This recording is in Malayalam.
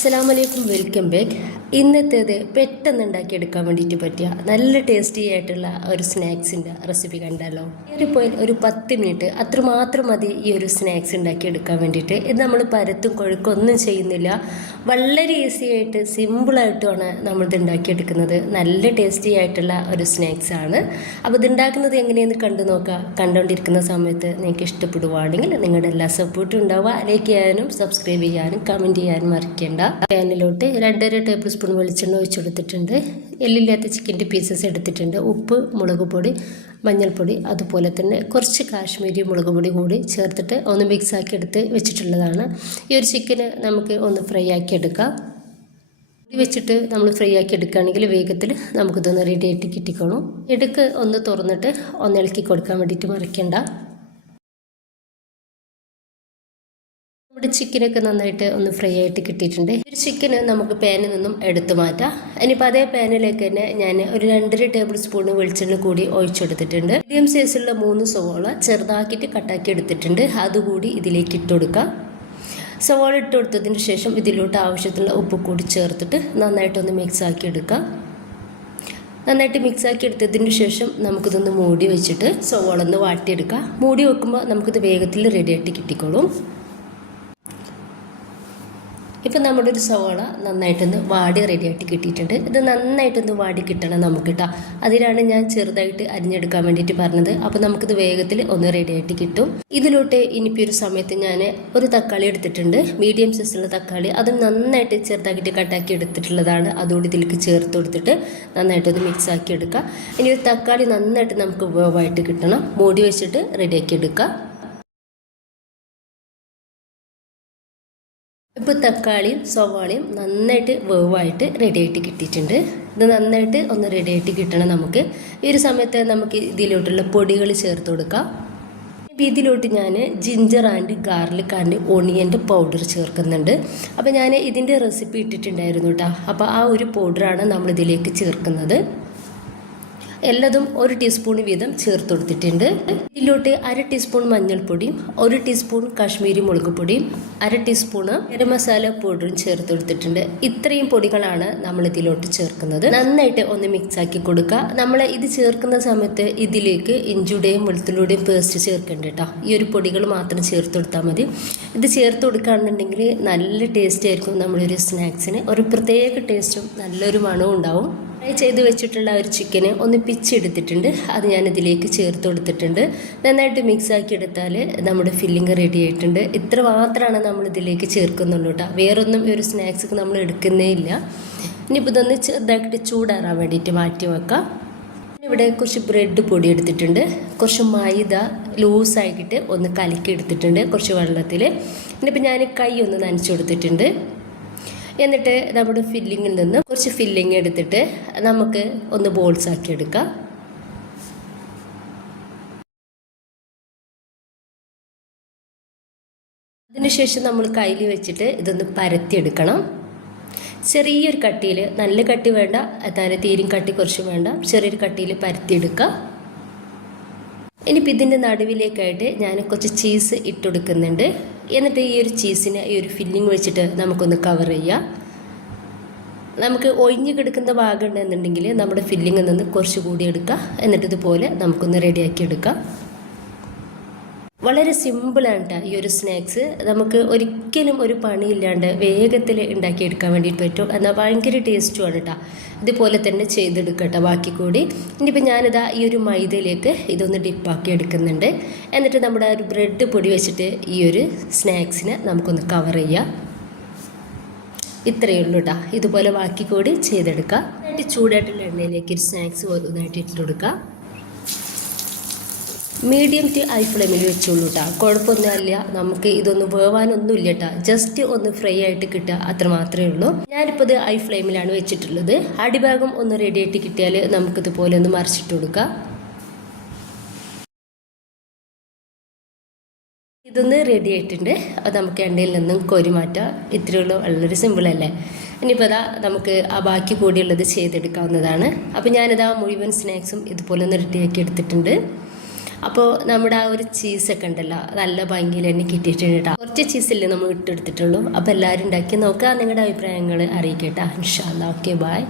അസ്സലാമലൈക്കും, വെൽക്കം ബാക്ക്. ഇന്നത്തേത് പെട്ടെന്ന് ഉണ്ടാക്കിയെടുക്കാൻ വേണ്ടിയിട്ട് പറ്റിയ നല്ല ടേസ്റ്റി ആയിട്ടുള്ള ഒരു സ്നാക്സിൻ്റെ റെസിപ്പി കണ്ടല്ലോ. ഏറിപ്പോയാൽ ഒരു 10 മിനിറ്റ് അത്രമാത്രം മതി ഈ ഒരു സ്നാക്സ് ഉണ്ടാക്കിയെടുക്കാൻ വേണ്ടിയിട്ട്. ഇത് നമ്മൾ പരത്തും കൊഴുക്കൊന്നും ചെയ്യുന്നില്ല, വളരെ ഈസി ആയിട്ട് സിമ്പിളായിട്ടുമാണ് നമ്മളിത് ഉണ്ടാക്കിയെടുക്കുന്നത്. നല്ല ടേസ്റ്റി ആയിട്ടുള്ള ഒരു സ്നാക്സ് ആണ്. അപ്പോൾ ഇത് ഉണ്ടാക്കുന്നത് എങ്ങനെയെന്ന് കണ്ടു നോക്കുക. കണ്ടുകൊണ്ടിരിക്കുന്ന സമയത്ത് നിങ്ങൾക്ക് ഇഷ്ടപ്പെടുവാണെങ്കിൽ നിങ്ങളുടെ എല്ലാ സപ്പോർട്ടും ഉണ്ടാവുക. ലൈക്ക് ചെയ്യാനും സബ്സ്ക്രൈബ് ചെയ്യാനും കമൻറ്റ് ചെയ്യാനും മറക്കേണ്ട. പാനിലോട്ട് 2.5 ടേബിൾ സ്പൂൺ വെളിച്ചെണ്ണ ഒഴിച്ചു കൊടുത്തിട്ടുണ്ട്. എല്ലില്ലാത്ത ചിക്കൻ്റെ പീസസ് എടുത്തിട്ടുണ്ട്. ഉപ്പ്, മുളക് പൊടി, മഞ്ഞൾപ്പൊടി, അതുപോലെ തന്നെ കുറച്ച് കാശ്മീരി മുളക് പൊടി കൂടി ചേർത്തിട്ട് ഒന്ന് മിക്സ് ആക്കി എടുത്ത് വെച്ചിട്ടുള്ളതാണ്. ഈ ഒരു ചിക്കന് നമുക്ക് ഒന്ന് ഫ്രൈ ആക്കി എടുക്കാം. വെച്ചിട്ട് നമ്മൾ ഫ്രൈ ആക്കി എടുക്കുകയാണെങ്കിൽ വേഗത്തിൽ നമുക്കിതൊന്ന് റെഡി ആയിട്ട് കിട്ടിക്കോളും. ഇടയ്ക്ക് ഒന്ന് തുറന്നിട്ട് ഒന്ന് ഇളക്കി കൊടുക്കാൻ വേണ്ടിയിട്ട് മറക്കേണ്ട. നമ്മുടെ ചിക്കനൊക്കെ നന്നായിട്ട് ഒന്ന് ഫ്രൈ ആയിട്ട് കിട്ടിയിട്ടുണ്ട്. ഒരു ചിക്കന് നമുക്ക് പാനിൽ നിന്നും എടുത്തു മാറ്റാം. ഇനിയിപ്പോൾ അതേ പാനിലേക്ക് തന്നെ ഞാൻ ഒരു 2.5 ടേബിൾ സ്പൂൺ വെളിച്ചെണ്ണ കൂടി ഒഴിച്ചെടുത്തിട്ടുണ്ട്. മീഡിയം സൈസിലുള്ള 3 സവോള ചെറുതാക്കിയിട്ട് കട്ടാക്കി എടുത്തിട്ടുണ്ട്. അതുകൂടി ഇതിലേക്ക് ഇട്ട് കൊടുക്കാം. സവോള ഇട്ട് കൊടുത്തതിന് ശേഷം ഇതിലോട്ട് ആവശ്യത്തിനുള്ള ഉപ്പ് കൂടി ചേർത്തിട്ട് നന്നായിട്ടൊന്ന് മിക്സ് ആക്കി എടുക്കാം. നന്നായിട്ട് മിക്സ് ആക്കി എടുത്തതിന് ശേഷം നമുക്കിതൊന്ന് മൂടി വെച്ചിട്ട് സവോള ഒന്ന് വാട്ടിയെടുക്കാം. മൂടി വെക്കുമ്പോൾ നമുക്കിത് വേഗത്തിൽ റെഡിയായിട്ട് കിട്ടിക്കോളും. ഇപ്പം നമ്മുടെ ഒരു സവോള നന്നായിട്ടൊന്ന് വാടി റെഡിയായിട്ട് കിട്ടിയിട്ടുണ്ട്. ഇത് നന്നായിട്ടൊന്ന് വാടി കിട്ടണം നമുക്ക് കേട്ടോ. അതിലാണ് ഞാൻ ചെറുതായിട്ട് അരിഞ്ഞെടുക്കാൻ വേണ്ടിയിട്ട് പറഞ്ഞത്. അപ്പോൾ നമുക്കിത് വേഗത്തിൽ ഒന്ന് റെഡിയായിട്ട് കിട്ടും. ഇതിലോട്ട് ഇനിയിപ്പോൾ ഒരു സമയത്ത് ഞാൻ ഒരു തക്കാളി എടുത്തിട്ടുണ്ട്. മീഡിയം സൈസുള്ള തക്കാളി, അത് നന്നായിട്ട് ചെറുതാക്കിയിട്ട് കട്ടാക്കി എടുത്തിട്ടുള്ളതാണ്. അതുകൂടി ഇതിലേക്ക് ചേർത്ത് കൊടുത്തിട്ട് നന്നായിട്ടൊന്ന് മിക്സ് ആക്കി എടുക്കുക. ഇനി ഒരു തക്കാളി നന്നായിട്ട് നമുക്ക് വേവായിട്ട് കിട്ടണം. മൂടി വെച്ചിട്ട് റെഡിയാക്കി എടുക്കുക. ഇപ്പോൾ തക്കാളിയും സവാളയും നന്നായിട്ട് വേവായിട്ട് റെഡിയായിട്ട് കിട്ടിയിട്ടുണ്ട്. ഇത് നന്നായിട്ട് ഒന്ന് റെഡിയായിട്ട് കിട്ടണം നമുക്ക്. ഈ ഒരു സമയത്ത് നമുക്ക് ഇതിലോട്ടുള്ള പൊടികൾ ചേർത്ത് കൊടുക്കാം. ഇതിലോട്ട് ഞാൻ ജിഞ്ചർ ആൻഡ് ഗാർലിക് ആൻഡ് ഓണിയൻ്റെ പൗഡർ ചേർക്കുന്നുണ്ട്. അപ്പോൾ ഞാൻ ഇതിൻ്റെ റെസിപ്പി ഇട്ടിട്ടുണ്ടായിരുന്നു കേട്ടോ. അപ്പോൾ ആ ഒരു പൗഡറാണ് നമ്മളിതിലേക്ക് ചേർക്കുന്നത്. എല്ലാതും 1 ടീസ്പൂൺ വീതം ചേർത്ത് കൊടുത്തിട്ടുണ്ട്. ഇതിലോട്ട് 1/2 ടീസ്പൂൺ മഞ്ഞൾപ്പൊടിയും 1 ടീസ്പൂൺ കാശ്മീരി മുളക് പൊടിയും 1/2 ടീസ്പൂണ് ഗരം മസാല പൗഡറും ചേർത്ത് കൊടുത്തിട്ടുണ്ട്. ഇത്രയും പൊടികളാണ് നമ്മൾ ഇതിലോട്ട് ചേർക്കുന്നത്. നന്നായിട്ട് ഒന്ന് മിക്സ് ആക്കി കൊടുക്കുക. നമ്മൾ ഇത് ചേർക്കുന്ന സമയത്ത് ഇതിലേക്ക് ഇഞ്ചിയുടെയും വെളുത്തുള്ളിയുടെയും പേസ്റ്റ് ചേർക്കേണ്ട കേട്ടോ. ഈ ഒരു പൊടികൾ മാത്രം ചേർത്ത് കൊടുത്താൽ മതി. ഇത് ചേർത്ത് കൊടുക്കുകയാണെന്നുണ്ടെങ്കിൽ നല്ല ടേസ്റ്റ് ആയിരിക്കും. നമ്മളൊരു സ്നാക്സിന് ഒരു പ്രത്യേക ടേസ്റ്റും നല്ലൊരു മണവും ഉണ്ടാവും. ഫ്രൈ ചെയ്ത് വെച്ചിട്ടുള്ള ഒരു ചിക്കന് ഒന്ന് പിച്ചെടുത്തിട്ടുണ്ട്. അത് ഞാൻ ഇതിലേക്ക് ചേർത്ത് കൊടുത്തിട്ടുണ്ട്. നന്നായിട്ട് മിക്സ് ആക്കി എടുത്താൽ നമ്മുടെ ഫില്ലിങ് റെഡി ആയിട്ടുണ്ട്. ഇത്ര മാത്രമാണ് നമ്മൾ ഇതിലേക്ക് ചേർക്കുന്നുള്ളൂ കേട്ടോ. വേറൊന്നും ഈ ഒരു സ്നാക്സ് നമ്മൾ എടുക്കുന്നേ ഇല്ല. ഇനിയിപ്പോൾ ഇതൊന്ന് ചെറുതാക്കിയിട്ട് ചൂടാറാൻ വേണ്ടിയിട്ട് മാറ്റി വെക്കാം. ഇവിടെ കുറച്ച് ബ്രെഡ് പൊടി എടുത്തിട്ടുണ്ട്. കുറച്ച് മൈദ ലൂസാക്കിയിട്ട് ഒന്ന് കലക്കി എടുത്തിട്ടുണ്ട് കുറച്ച് വെള്ളത്തിൽ. ഇനിയിപ്പോൾ ഞാൻ കൈ ഒന്ന് നനച്ചു കൊടുത്തിട്ടുണ്ട്. എന്നിട്ട് നമ്മുടെ ഫില്ലിങ്ങിൽ നിന്ന് കുറച്ച് ഫില്ലിങ് എടുത്തിട്ട് നമുക്ക് ഒന്ന് ബോൾസ് ആക്കി എടുക്കാം. അതിനുശേഷം നമ്മൾ കയ്യിൽ വെച്ചിട്ട് ഇതൊന്ന് പരത്തിയെടുക്കണം. ചെറിയൊരു കട്ടിയിൽ, നല്ല കട്ടി വേണ്ട, എന്നാൽ തീരും കട്ടി കുറച്ച് വേണ്ട, ചെറിയൊരു കട്ടിയിൽ പരത്തിയെടുക്കുക. ഇനിയിപ്പോൾ ഇതിൻ്റെ നടുവിലേക്കായിട്ട് ഞാൻ കുറച്ച് ചീസ് ഇട്ടുകൊടുക്കുന്നുണ്ട്. എന്നിട്ട് ഈ ഒരു ചീസിനെ ഈ ഒരു ഫില്ലിങ് വെച്ചിട്ട് നമുക്കൊന്ന് കവർ ചെയ്യാം. നമുക്ക് ഒഴിഞ്ഞു കിടക്കുന്ന ഭാഗം ഉണ്ടെന്നുണ്ടെങ്കിൽ നമ്മുടെ ഫില്ലിങ്ങിൽ നിന്ന് കുറച്ചുകൂടി എടുക്കുക. എന്നിട്ട് ഇതുപോലെ നമുക്കൊന്ന് റെഡിയാക്കി എടുക്കാം. വളരെ സിമ്പിളാണ് കേട്ടോ ഈ ഒരു സ്നാക്സ്. നമുക്ക് ഒരിക്കലും ഒരു പണിയില്ലാണ്ട് വേഗത്തിൽ ഉണ്ടാക്കിയെടുക്കാൻ വേണ്ടിയിട്ട് പറ്റും. എന്നാൽ ഭയങ്കര ടേസ്റ്റുമാണ് കേട്ടോ. ഇതുപോലെ തന്നെ ചെയ്തെടുക്കട്ടെ ബാക്കി കൂടി. ഇനിയിപ്പോൾ ഞാനിതാ ഈ ഒരു മൈദയിലേക്ക് ഇതൊന്ന് ഡിപ്പാക്കി എടുക്കുന്നുണ്ട്. എന്നിട്ട് നമ്മുടെ ഒരു ബ്രെഡ് പൊടി വെച്ചിട്ട് ഈ ഒരു സ്നാക്സിനെ നമുക്കൊന്ന് കവർ ചെയ്യാം. ഇത്രയേ ഉള്ളൂ കേട്ടോ. ഇതുപോലെ ബാക്കി കൂടി ചെയ്തെടുക്കാം. ചൂടായിട്ടുള്ള എണ്ണയിലേക്ക് ഒരു സ്നാക്സ് ഒന്നായിട്ട് ഇട്ട് കൊടുക്കാം. മീഡിയം ടു ഹൈ ഫ്ലെയിമിൽ വെച്ചോളൂ കേട്ടോ. കുഴപ്പമൊന്നുമില്ല. നമുക്ക് ഇതൊന്ന് വേവാനൊന്നും ഇല്ല കേട്ടോ. ജസ്റ്റ് ഒന്ന് ഫ്രൈ ആയിട്ട് കിട്ടുക, അത്ര മാത്രമേ ഉള്ളൂ. ഞാനിപ്പോൾ ഇത് ഹൈ ഫ്ലെയിമിലാണ് വെച്ചിട്ടുള്ളത്. അടിഭാഗം ഒന്ന് റെഡി ആയിട്ട് കിട്ടിയാൽ നമുക്കിതുപോലെ ഒന്ന് മറിച്ചിട്ട് കൊടുക്കാം. ഇതൊന്ന് റെഡി ആയിട്ടുണ്ട്. അത് നമുക്ക് എണ്ണയിൽ നിന്നും കോരി മാറ്റാം. ഇത്രയുള്ളൂ, വളരെ സിമ്പിളല്ലേ. ഇനിയിപ്പോൾ അതാ നമുക്ക് ആ ബാക്കി കൂടിയുള്ളത് ചെയ്തെടുക്കാവുന്നതാണ്. അപ്പോൾ ഞാനിതാ മുഴുവൻ സ്നാക്സും ഇതുപോലെ ഒന്ന് റെഡിയാക്കി എടുത്തിട്ടുണ്ട്. അപ്പോൾ നമ്മുടെ ആ ഒരു ചീസൊക്കെ ഉണ്ടല്ലോ നല്ല ഭംഗിയിൽ തന്നെ കിട്ടിയിട്ടുണ്ട് കേട്ടോ. കുറച്ച് ചീസല്ലേ നമ്മൾ ഇട്ടെടുത്തിട്ടുള്ളൂ. അപ്പോൾ എല്ലാവരും ഉണ്ടാക്കി നോക്കുക, നിങ്ങളുടെ അഭിപ്രായങ്ങൾ അറിയിക്കട്ടോ. ഇൻഷാ അല്ലാ. Okay, by.